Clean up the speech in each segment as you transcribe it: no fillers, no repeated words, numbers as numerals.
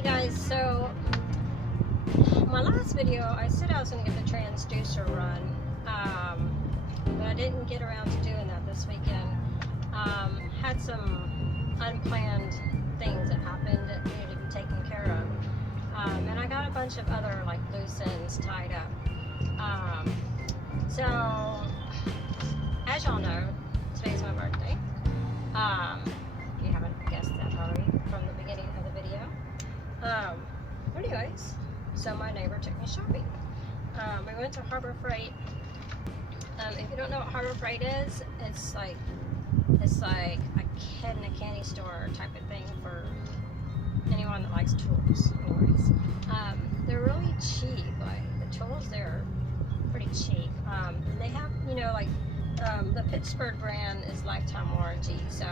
Hey guys, so my last video I said I was going to give the transducer a run, but I didn't get around to doing that this weekend. Had some unplanned things that happened that needed to be taken care of, and I got a bunch of other like loose ends tied up. So as y'all know, today's my birthday. If you haven't guessed that already from the beginning of the video. Anyways, so my neighbor took me shopping. We went to Harbor Freight. If you don't know what Harbor Freight is, it's like a kid in a candy store type of thing for anyone that likes tools. Anyways, they're really cheap. Like the tools there are pretty cheap. They have, you know, like the Pittsburgh brand is lifetime warranty, so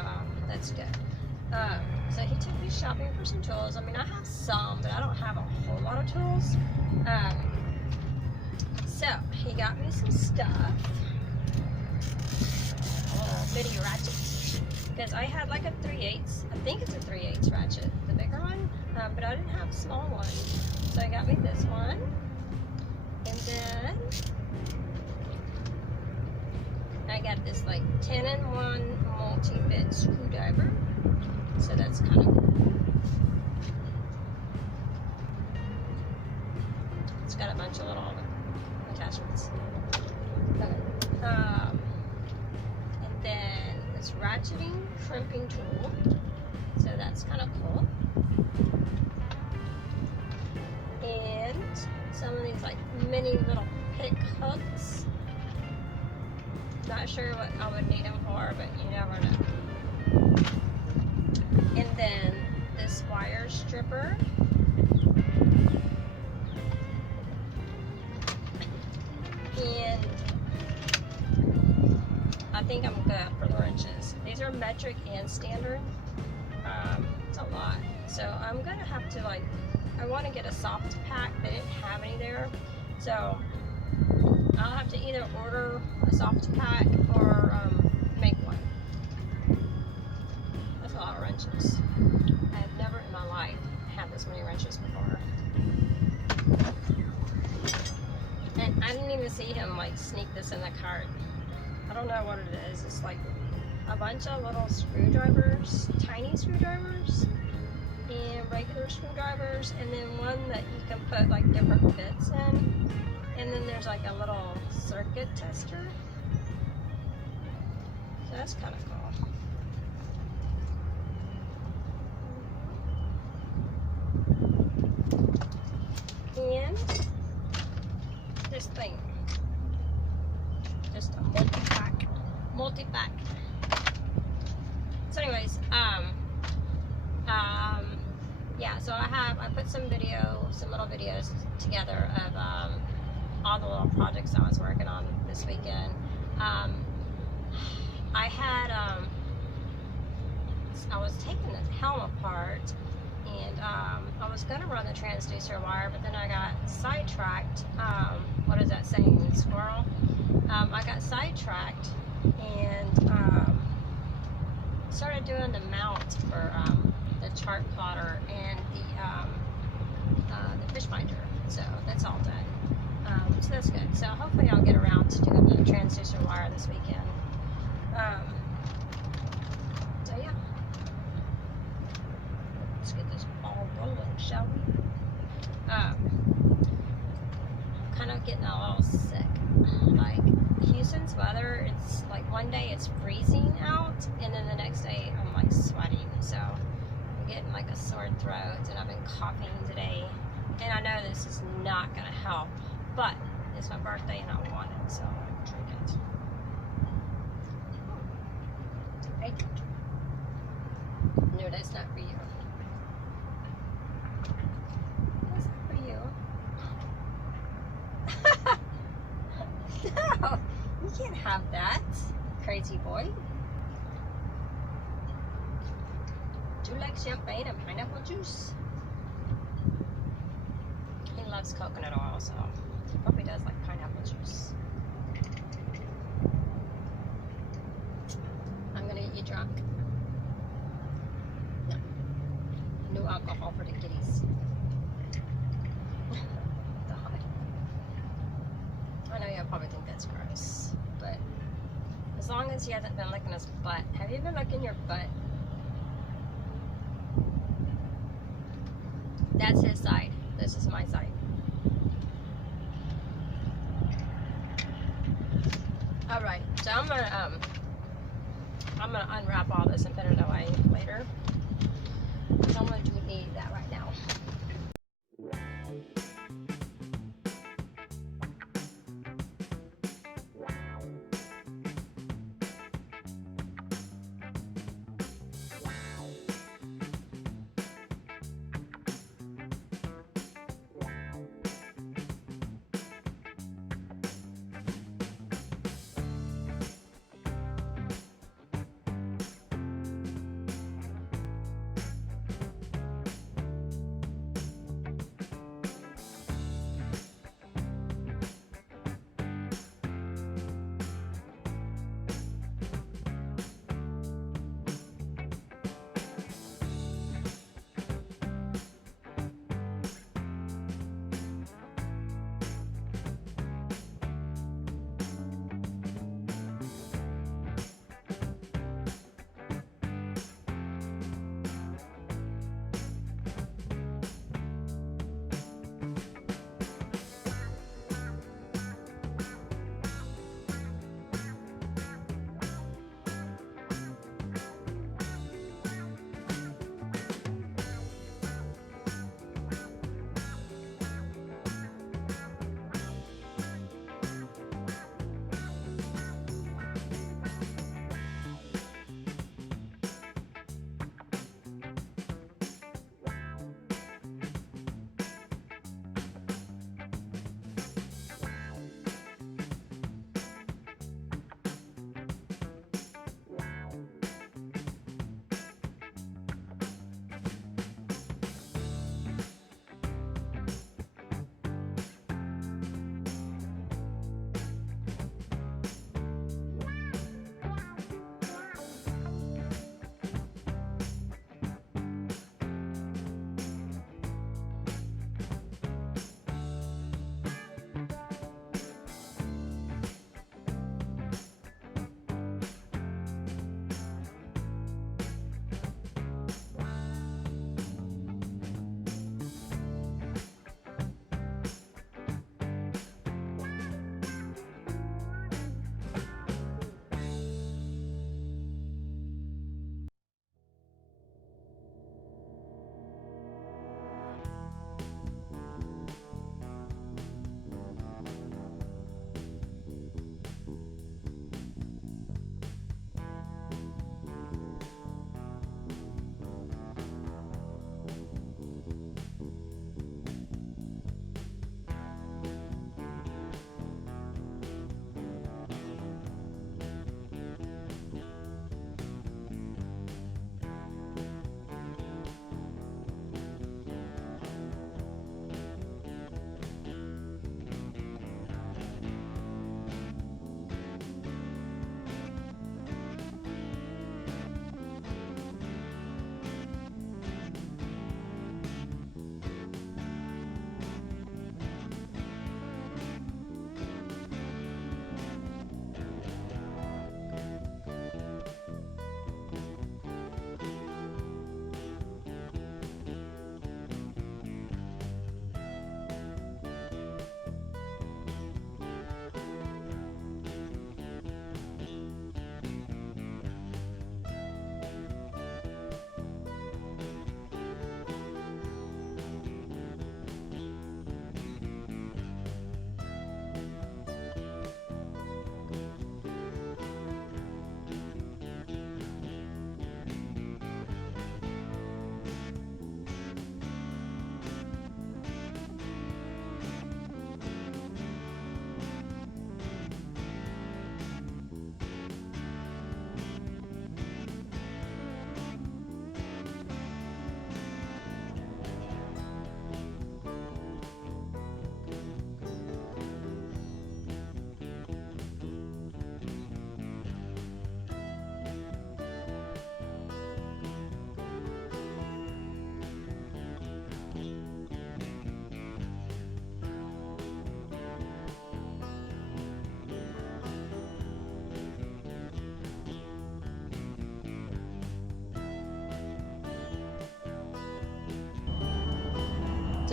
that's good. So he took me shopping for some tools. I mean, I have some, but I don't have a whole lot of tools. So he got me some stuff. Mini ratchet, because I had like a 3/8. I think it's a 3/8 ratchet, the bigger one, but I didn't have a small one. So he got me this one, and then I got this like 10-in-1 multi-bit screwdriver. So that's kind of cool. It's got a bunch of little attachments. And then this ratcheting crimping tool. So that's kind of cool. And some of these like mini little pick hooks. Not sure what I would need them for, but you never know. And then this wire stripper. And I think I'm good for the wrenches. These are metric and standard. It's a lot. So I'm gonna have to I want to get a soft pack. They didn't have any there. So I'll have to either order a soft pack or make one. That's a lot of wrenches. I have never in my life had this many wrenches before. And I didn't even see him sneak this in the cart. I don't know what it is. It's like a bunch of little screwdrivers, tiny screwdrivers, and regular screwdrivers, and then one that you can put like different bits in. And then there's like a little circuit tester. So that's kind of cool. And this thing, just a multi-pack. So anyways, yeah, so I put some little videos together of all the little projects I was working on this weekend. I was taking the helm apart, and I was going to run the transducer wire, but then I got sidetracked. What is that saying? Squirrel? I got sidetracked and started doing the mount for the chart plotter and the fish finder. So that's all done. So that's good. So hopefully I'll get around to doing the transducer wire this weekend. So yeah. Let's get this ball rolling, shall we? Kind of getting a little sick. Like Houston's weather, it's like one day it's freezing out, and then the next day I'm like sweating. So I'm getting like a sore throat, and I've been coughing today. And I know this is not gonna help, but it's my birthday and I want it, so I'm gonna drink it. Right? No, that's not for you. That's not for you. No, you can't have that, crazy boy. Do you like champagne and pineapple juice? He loves coconut oil, so he probably does like pineapple juice. I'm gonna get you drunk. No alcohol. alcohol for the kitties. God. I know y'all probably think that's gross, but as long as he hasn't been licking his butt. Have you been licking your butt? That's his side. This is my side. All right, so I'm gonna unwrap all this and put it away later. I don't want to need that right now.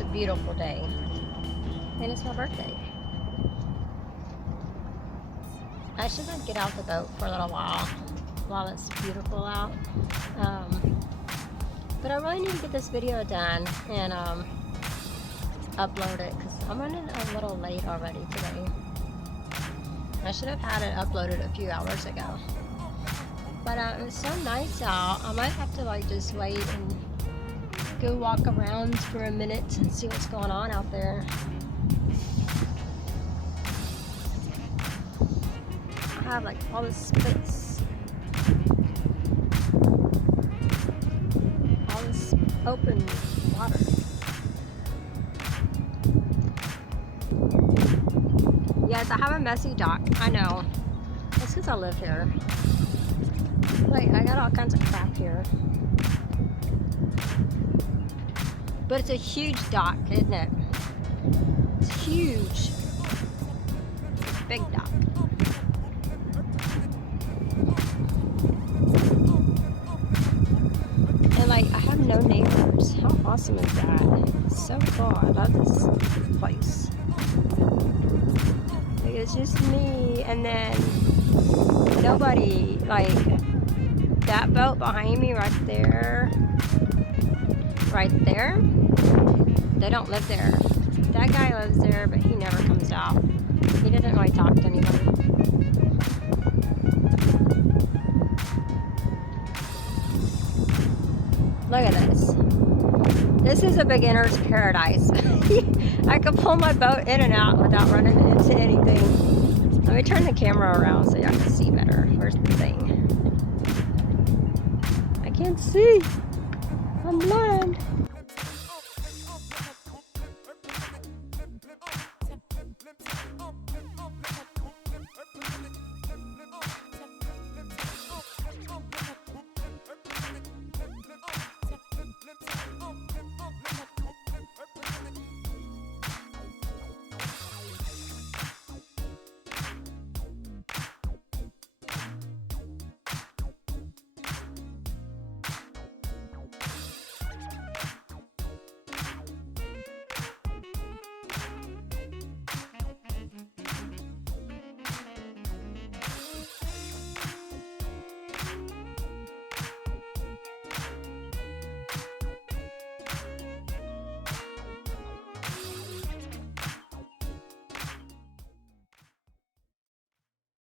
a beautiful day. And it's my birthday. I should like get out the boat for a little while it's beautiful out. But I really need to get this video done and upload it because I'm running a little late already today. I should have had it uploaded a few hours ago. But it's so nice out. I might have to like just wait and go walk around for a minute and see what's going on out there. I have like all this space. All this open water. Yes, I have a messy dock. I know. That's because I live here. Like, I got all kinds of crap here. But it's a huge dock, isn't it? It's huge. It's a big dock. And like, I have no neighbors. How awesome is that? It's so cool. I love this place. Like, it's just me and then nobody. Like, that boat behind me right there, they don't live there. That guy lives there, but he never comes out. He doesn't really talk to anybody. Look at this. This is a beginner's paradise. I could pull my boat in and out without running into anything. Let me turn the camera around so y'all can see better. Where's the thing? I can't see. I'm blind.